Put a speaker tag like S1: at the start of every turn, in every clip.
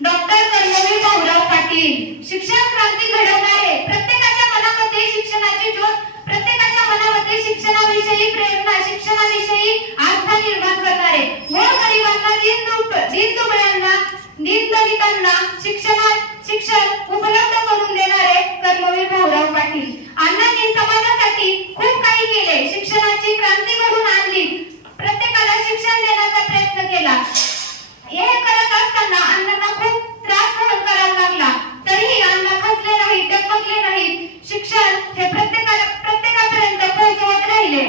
S1: Doctor Karmaveer Bhaurao Patil शिक्षण क्रांती घडवणारे प्रत्येकाच्या मनामध्ये शिक्षणाची ज्योत प्रत्येकाच्या मनामध्ये शिक्षणाविषयी प्रेरणा शिक्षणाविषयी आस्था निर्माण करणारे गोरगरिबांना दीनदुब दीनदुबळ्यांना दीनदलितांना शिक्षणात शिक्षण उपलब्ध करून देणारे कर्मवीर भाऊराव पाटील. अण्णांनी समाजासाठी खूप काही केले शिक्षणाची क्रांती घडवून आणली प्रत्येकाला शिक्षण देण्याचा प्रयत्न केला हे करत असताना अण्णांना खूप त्रास सहन करायला लागला. तरीही अण्णा खचले नाहीत डगमगले नाहीत. शिक्षण हे प्रत्येकाला प्रत्येकापर्यंत पोहोचवत राहिले.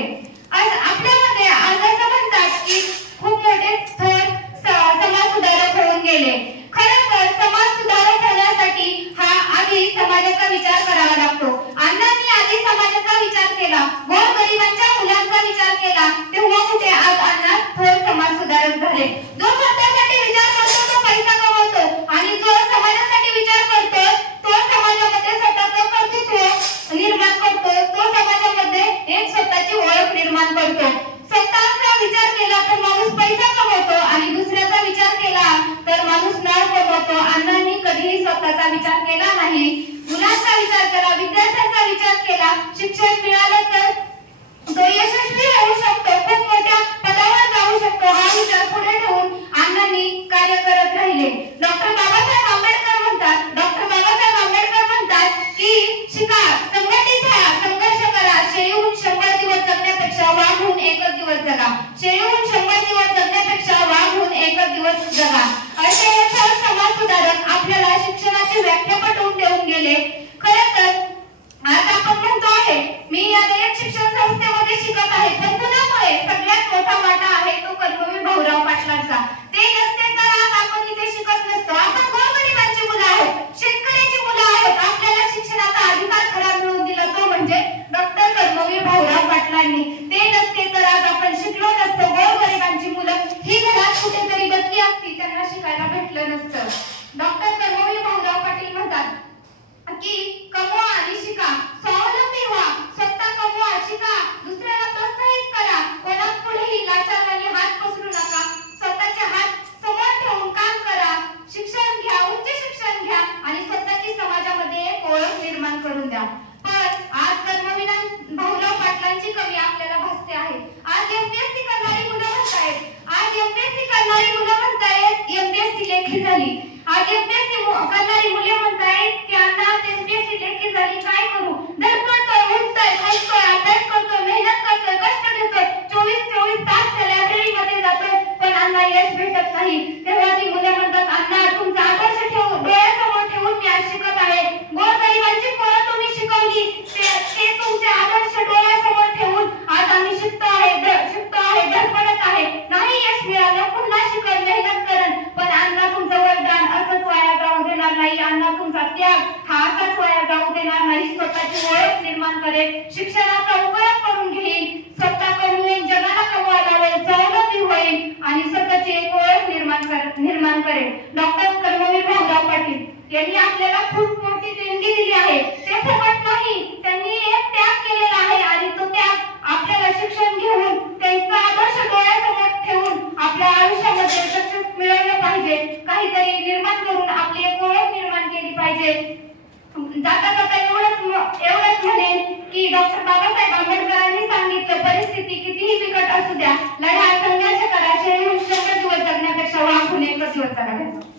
S1: आज आपल्यामध्ये आज असं म्हणतात की खूप मोठे थोर समाज सुधारक होऊन गेले. खरं तर समाज सुधारक होण्यासाठी हा आधी समाजाचा विचार करावा लागतो. अण्णांनी आधी समाजाचा विचार केला गोरगरिबांच्या मुलांचा विचार केला तेव्हा कुठे आज अण्णा थोर समाज सुधारक झाले जो स्वतःसाठी विचार करतो तो पैसा कमवतो आणि जो समाजासाठी विचार करतो तो समाजामध्ये स्वतःचं कर्तृत्व निर्माण करतो तो समाजामध्ये एक स्वतःची ओळख निर्माण करतो स्वतःचा विचार केला तर माणूस पैसा कमवतो आणि दुसऱ्याचा विचार केला तर माणूस नाळ कमवतो अण्णांनी कधीही स्वतःचा विचार केला नाही मुलांचा विचार केला विद्यार्थ्यांचा विचार केला शिक्षण मिळालं तर तो यशस्वी होऊ शकतो खूप मोठ्या पदावर जाऊ शकतो हा विचार पुढे ठेवून अण्णांनी कार्य करत राहिले. डॉक्टर बाबासाहेब आंबेडकर म्हणतात डॉक्टर बाबासाहेब आंबेडकर म्हणतात की शिका संघटित व्हा संघर्ष करा शेळीहून शंभर दिवस जगण्यापेक्षा वाघहून एकच दिवस जगा. शेळीहून शंभर दिवस जगण्यापेक्षा वाघहून एकच दिवस जगा. अशा समाज संस्थेमध्ये शिकत आहे पण कुणामुळे सगळ्यात मोठा वाटा आहे तो कर्मवीर भाऊराव पाटलांचा ते नसते तर आज आपण इथे शिकत नसतो आपण गोरगरिबांची मुलं आहोत शेतकऱ्याची मुलं आहोत आपल्याला शिक्षणाचा अधिकार खरा मिळवून दिला तो म्हणजे डॉक्टर कर्मवीर भाऊराव पाटलांनी ते नसते तर आज आपण शिकलो नसतो गोरगरिबांची मुलं ही घरात कुठेतरी बसली असती त्यांना शिकायला भेटलं नसतं डॉक्टर कर्मवीर भाऊराव पाटील म्हणतात की कमवा आणि शिका स्वावलंबी व्हा स्वतः कमवा शिका दुसऱ्याला प्रोत्साहित करा कोणापुढेही लाचारवाणी हात पसरू नका स्वतःचे हात समोर ठेवून काम करा शिक्षण घ्या उच्च शिक्षण घ्या आणि स्वतःची समाजामध्ये एक ओळख निर्माण करून द्या पण आज कर्मविनान भाऊराव पाटलांची कमी आपल्याला भासते आहे आज एमपीएससी करणारी मुलं म्हणतायत आज एमपीएससी करणारी मुलं म्हणतायत एमपीएससी लेखी झाली आज एमपीएससी करणारी मुले म्हणतायत की अण्णा एमपीएससी लेखी झाली काय करू धडपडतोय उठतोय खायतोय अभ्यास करतोय मेहनत करतोय कष्ट घेतोय चोवीस चोवीस तास त्या लायब्ररी मध्ये जातोय पण यश भेटत नाही. तेव्हा ती मुले म्हणतात अण्णा तुमचा आदर्श ठेवून डोळ्यासमोर ठेवून मी आज शिकत आहे. गोरगरिबांची पोरं तुम्ही शिकवली. ते ते तुमचे आदर्श डोळ्यासमोर ठेवून आज आम्ही शिकतो आहे शिकतो आहे धडपडत आहे. नाही यश मिळालं पुन्हा शिकत मेहनत करण. पण अण्णा तुमचं वरदान असंच वाया जाऊ देणार नाही. अण्णा तुमचा त्याग हा असाच वाया जाऊ देणार नाही. स्वतःची ओळख निर्माण करेल. शिक्षणाचा उपयोग करून घेईल स्वतः कमवेल जगाला कमवायला लावेल स्वावलंबी होईल आणि स्वतःची एक ओळख निर्माण कर निर्माण करेल डॉक्टर कर्मवीर भाऊराव पाटील यांनी आपल्याला खूप मोठी देणगी दिली आहे ते फुकट नाही त्यांनी एक त्याग केलेला आहे आणि तो त्याग आपल्याला शिक्षण घेऊन त्यांचा आदर्श डोळ्यासमोर ठेवून आपल्या आयुष्यामध्ये सक्सेस मिळवलं पाहिजे काहीतरी निर्माण करून आपली एक ओळख निर्माण केली पाहिजे. जाता जाता एवढंच एवढंच म्हणेन की डॉक्टर बाबासाहेब आंबेडकरांनी सांगितलं परिस्थिती कितीही बिकट असू द्या लढा संघर्ष करा शेळी शंभर दिवस जगण्यापेक्षा वाघून एकच दिवस जगा.